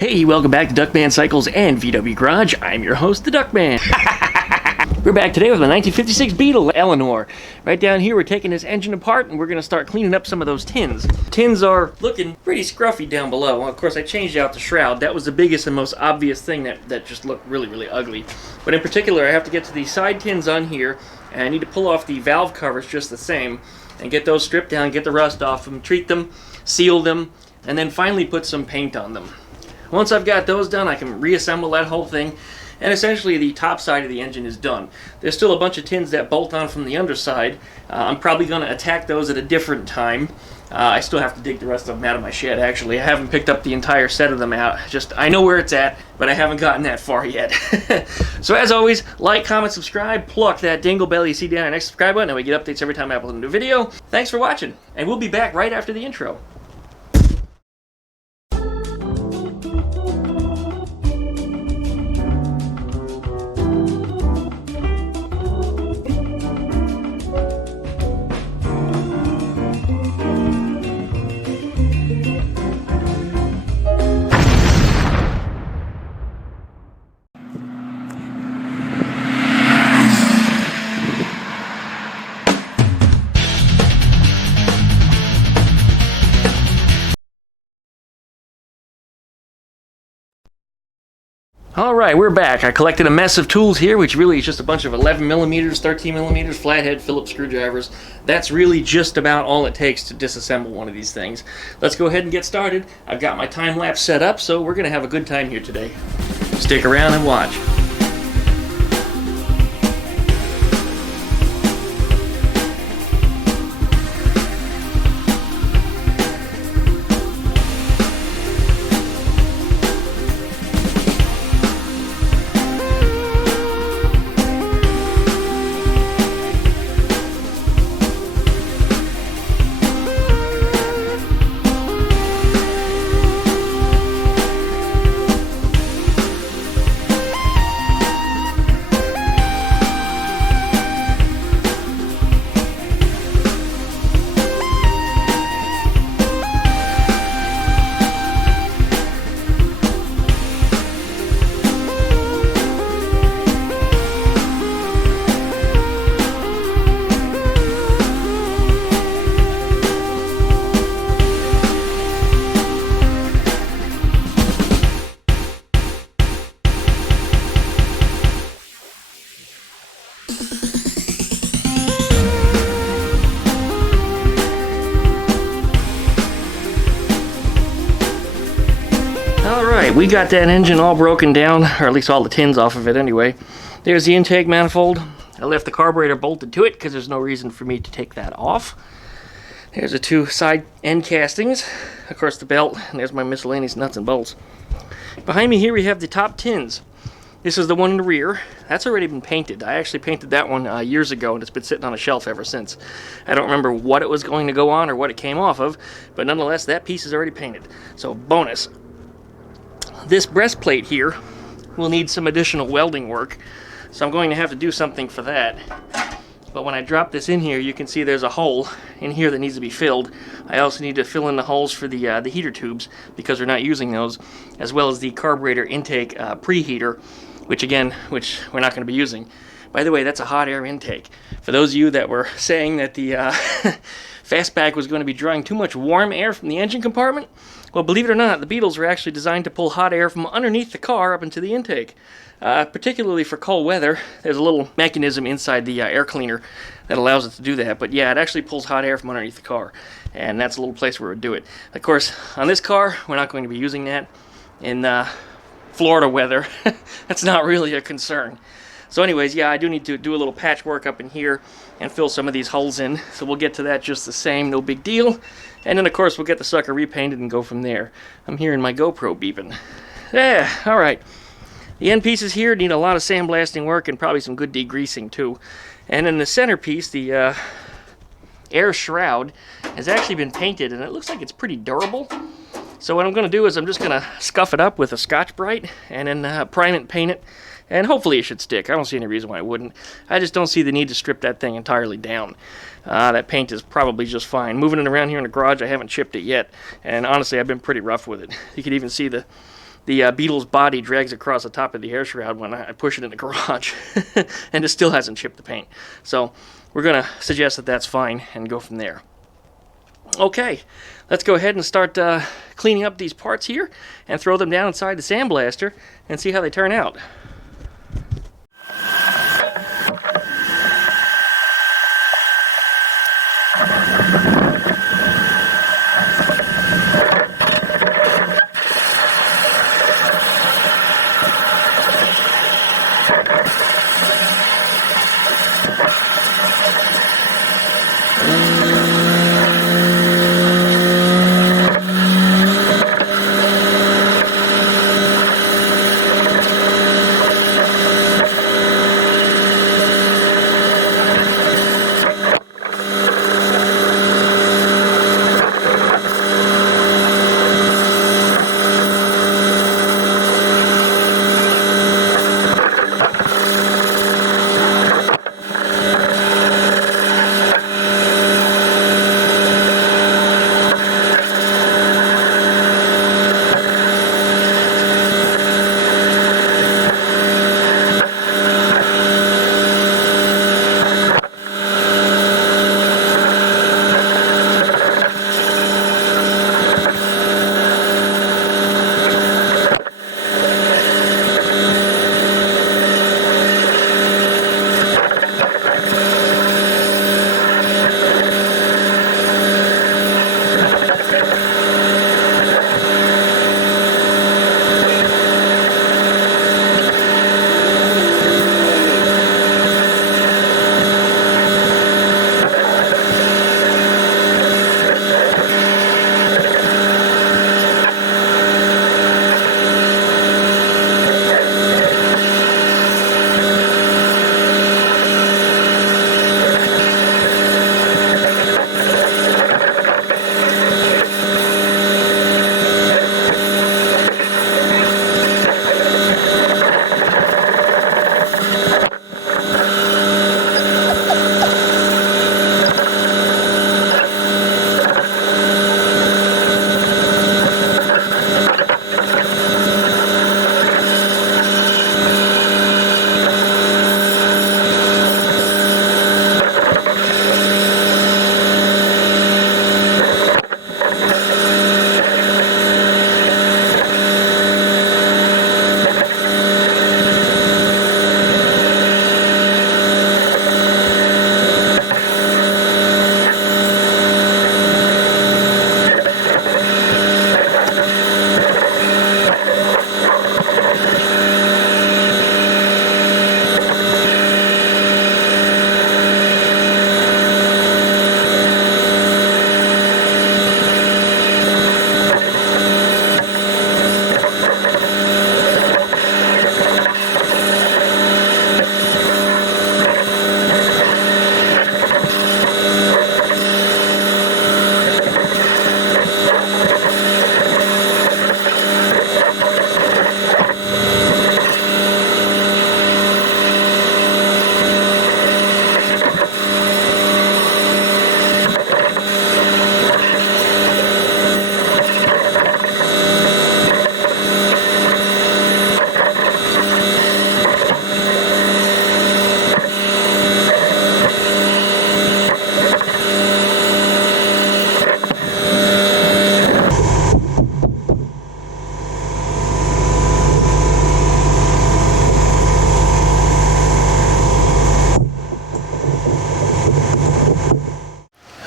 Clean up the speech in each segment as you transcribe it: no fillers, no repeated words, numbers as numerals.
Hey, welcome back to Duckman Cycles and VW Garage. I'm your host, the Duckman. We're back today with a 1956 Beetle, Eleanor. Right down here, we're taking this engine apart and we're going to start cleaning up some of those tins. Tins are looking pretty scruffy down below. Well, of course, I changed out the shroud. That was the biggest and most obvious thing that just looked really ugly. But in particular, I have to get to these side tins on here, and I need to pull off the valve covers just the same and get those stripped down, get the rust off them, treat them, seal them, and then finally put some paint on them. Once I've got those done, I can reassemble that whole thing, and essentially the top side of the engine is done. There's still a bunch of tins that bolt on from the underside. I'm probably going to attack those at a different time. I still have to dig the rest of them out of my shed, actually. I haven't picked up the entire set of them out. I know where it's at, but I haven't gotten that far yet. So as always, like, comment, subscribe, pluck that dingle bell you see down our next subscribe button, and we get updates every time I upload a new video. Thanks for watching, and we'll be back right after the intro. Alright, we're back. I collected a mess of tools here, which really is just a bunch of 11mm, 13mm, flathead, Phillips screwdrivers. That's really just about all it takes to disassemble one of these things. Let's go ahead and get started. I've got my time-lapse set up, so we're going to have a good time here today. Stick around and watch. Alright, we got that engine all broken down, or at least all the tins off of it anyway. There's the intake manifold. I left the carburetor bolted to it because there's no reason for me to take that off. There's the two side end castings. Of course, the belt, and there's my miscellaneous nuts and bolts. Behind me here we have the top tins. This is the one in the rear. That's already been painted. I actually painted that one years ago, and it's been sitting on a shelf ever since. I don't remember what it was going to go on or what it came off of, but nonetheless, that piece is already painted. So, bonus. This breastplate here will need some additional welding work, so I'm going to have to do something for that. But when I drop this in here, you can see there's a hole in here that needs to be filled. I also need to fill in the holes for the heater tubes, because we're not using those, as well as the carburetor intake preheater, which we're not going to be using. By the way, that's a hot air intake. For those of you that were saying that the fastback was going to be drawing too much warm air from the engine compartment, well, believe it or not, the Beetles were actually designed to pull hot air from underneath the car up into the intake. Particularly for cold weather, there's a little mechanism inside the air cleaner that allows it to do that. But yeah, it actually pulls hot air from underneath the car, and that's a little place where it would do it. Of course, on this car, we're not going to be using that. In Florida weather, that's not really a concern. So anyways, yeah, I do need to do a little patchwork up in here and fill some of these holes in. So we'll get to that just the same, no big deal. And then, of course, we'll get the sucker repainted and go from there. I'm hearing my GoPro beeping. Yeah, all right. The end pieces here need a lot of sandblasting work and probably some good degreasing, too. And then the centerpiece, the air shroud, has actually been painted, and it looks like it's pretty durable. So what I'm going to do is I'm just going to scuff it up with a Scotch-Brite and then prime it and paint it. And hopefully it should stick. I don't see any reason why it wouldn't. I just don't see the need to strip that thing entirely down. That paint is probably just fine. Moving it around here in the garage, I haven't chipped it yet. And honestly, I've been pretty rough with it. You can even see the the Beetle's body drags across the top of the air shroud when I push it in the garage, and it still hasn't chipped the paint. So we're going to suggest that that's fine and go from there. Okay, let's go ahead and start cleaning up these parts here and throw them down inside the sandblaster and see how they turn out.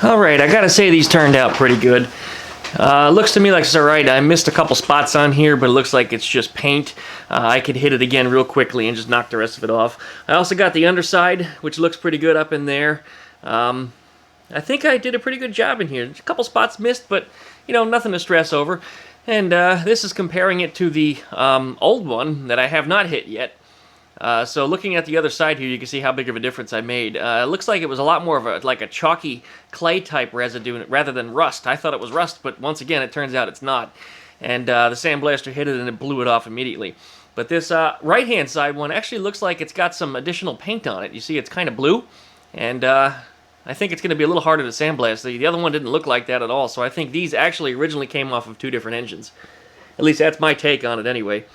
Alright, I gotta say these turned out pretty good. Looks to me like it's alright. I missed a couple spots on here, but it looks like it's just paint. I could hit it again real quickly and just knock the rest of it off. I also got the underside, which looks pretty good up in there. I think I did a pretty good job in here. A couple spots missed, but, you know, nothing to stress over. And this is comparing it to the old one that I have not hit yet. So looking at the other side here, you can see how big of a difference I made. It looks like it was a lot more of a chalky clay type residue rather than rust. I thought it was rust, but once again, it turns out it's not. And the sandblaster hit it and it blew it off immediately. But this right-hand side one actually looks like it's got some additional paint on it. You see it's kind of blue, and I think it's going to be a little harder to sandblast. The other one didn't look like that at all, so I think these actually originally came off of two different engines. At least that's my take on it anyway.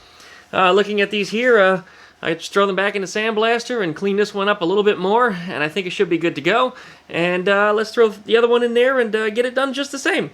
Looking at these here, I just throw them back in the sandblaster and clean this one up a little bit more, and I think it should be good to go. And let's throw the other one in there and get it done just the same.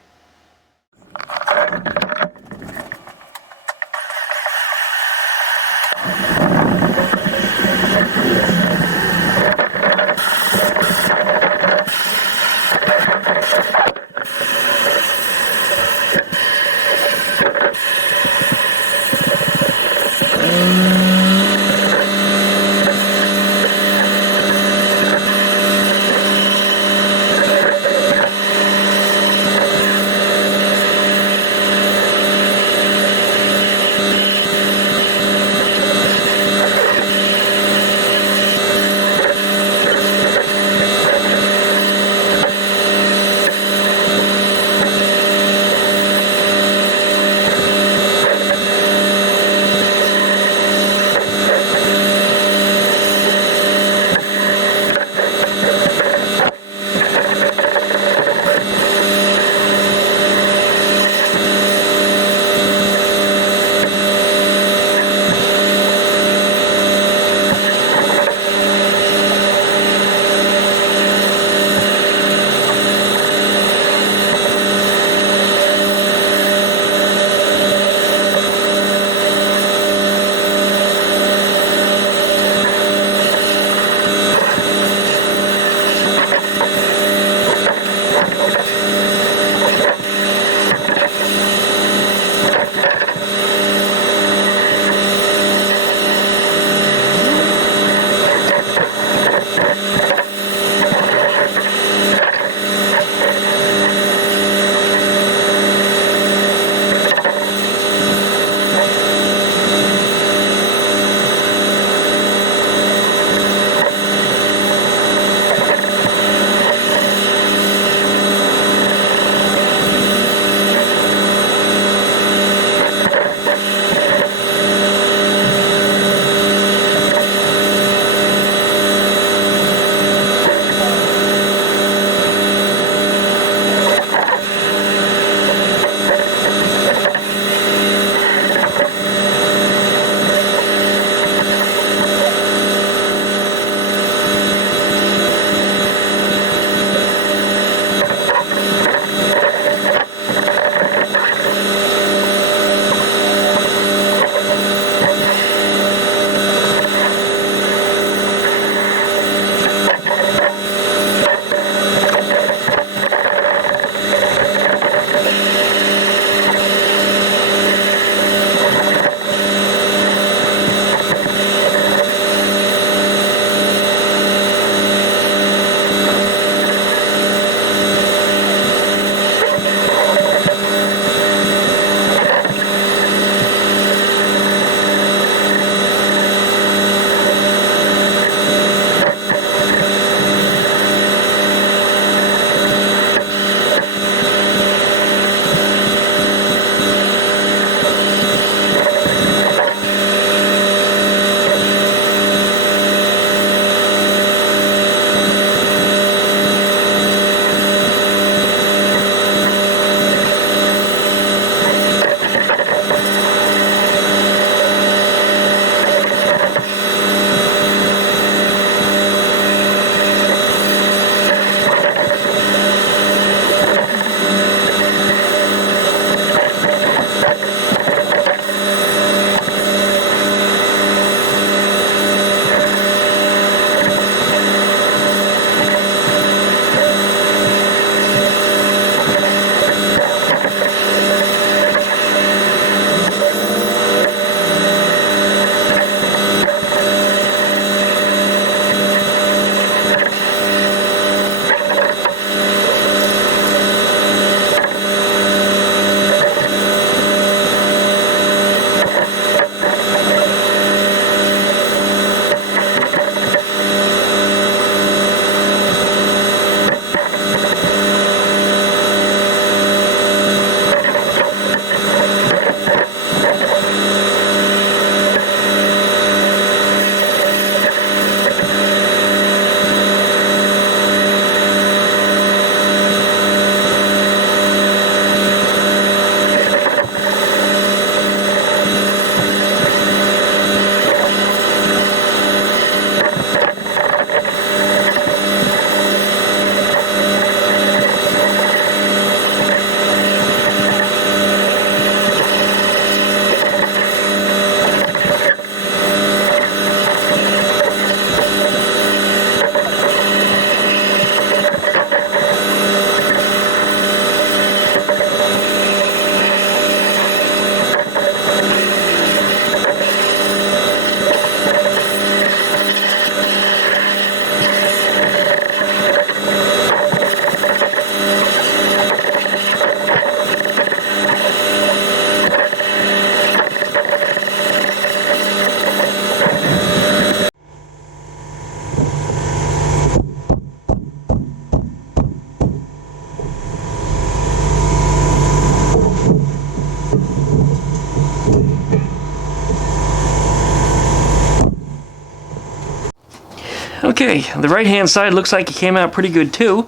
Okay, the right-hand side looks like it came out pretty good too.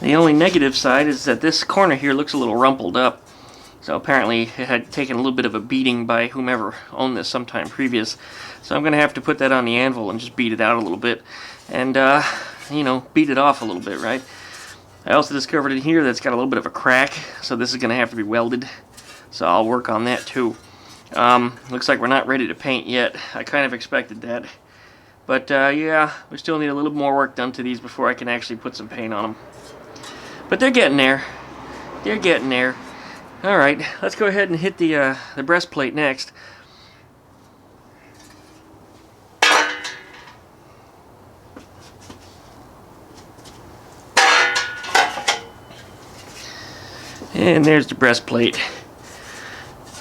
The only negative side is that this corner here looks a little rumpled up. So apparently it had taken a little bit of a beating by whomever owned this sometime previous. So I'm going to have to put that on the anvil and just beat it out a little bit. And, you know, beat it off a little bit, right? I also discovered in here that it's got a little bit of a crack. So this is going to have to be welded. So I'll work on that too. Looks like we're not ready to paint yet. I kind of expected that. But, yeah, we still need a little more work done to these before I can actually put some paint on them. But they're getting there. They're getting there. Alright, let's go ahead and hit the breastplate next. And there's the breastplate.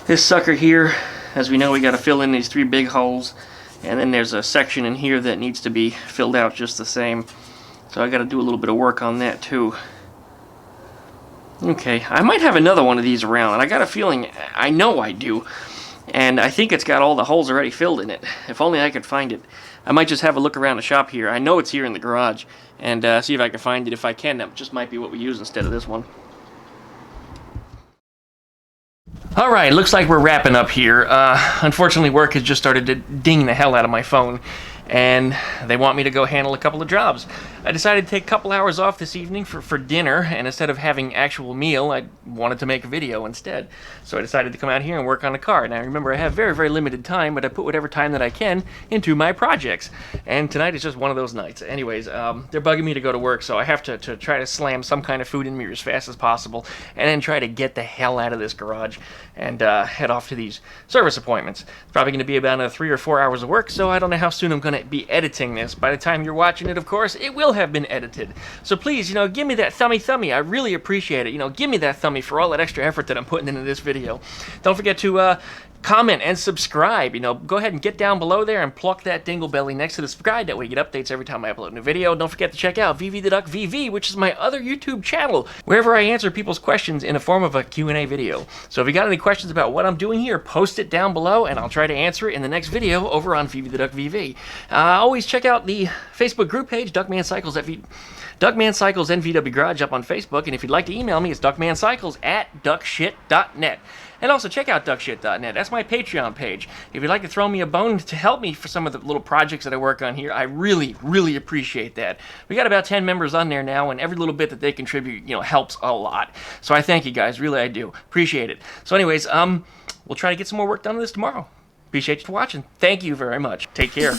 This sucker here, as we know, we got to fill in these 3 big holes. And then there's a section in here that needs to be filled out just the same. So I got to do a little bit of work on that too. Okay, I might have another one of these around, and I got a feeling, I know I do, and I think it's got all the holes already filled in it. If only I could find it. I might just have a look around the shop here. I know it's here in the garage, and see if I can find it. If I can, that just might be what we use instead of this one. Alright, looks like we're wrapping up here. Unfortunately, work has just started to ding the hell out of my phone, and they want me to go handle a couple of jobs. I decided to take a couple hours off this evening for dinner, and instead of having actual meal, I wanted to make a video instead. So I decided to come out here and work on the car. Now remember, I have very, very limited time, but I put whatever time that I can into my projects. And tonight is just one of those nights. Anyways, they're bugging me to go to work, so I have to try to slam some kind of food in me as fast as possible, and then try to get the hell out of this garage and head off to these service appointments. It's probably going to be about 3 or 4 hours of work, so I don't know how soon I'm going to be editing this. By the time you're watching it, of course, it will have been edited. So please, give me that thummy. I really appreciate it. Give me that thummy for all that extra effort that I'm putting into this video. Don't forget to comment and subscribe. Go ahead and get down below there and pluck that dingle belly next to the subscribe. That way you get updates every time I upload a new video. Don't forget to check out VV the Duck VV, which is my other YouTube channel, wherever I answer people's questions in the form of a Q&A video. So if you got any questions about what I'm doing here, post it down below and I'll try to answer it in the next video over on VV the Duck VV. Always check out the Facebook group page, Duckman Cycles and VW Garage up on Facebook, and if you'd like to email me, it's duckmancycles@duckshit.net. And also check out duckshit.net. That's my Patreon page. If you'd like to throw me a bone to help me for some of the little projects that I work on here, I really, really appreciate that. We got about 10 members on there now, and every little bit that they contribute, helps a lot. So I thank you guys. Really, I do. Appreciate it. So anyways, we'll try to get some more work done on this tomorrow. Appreciate you for watching. Thank you very much. Take care.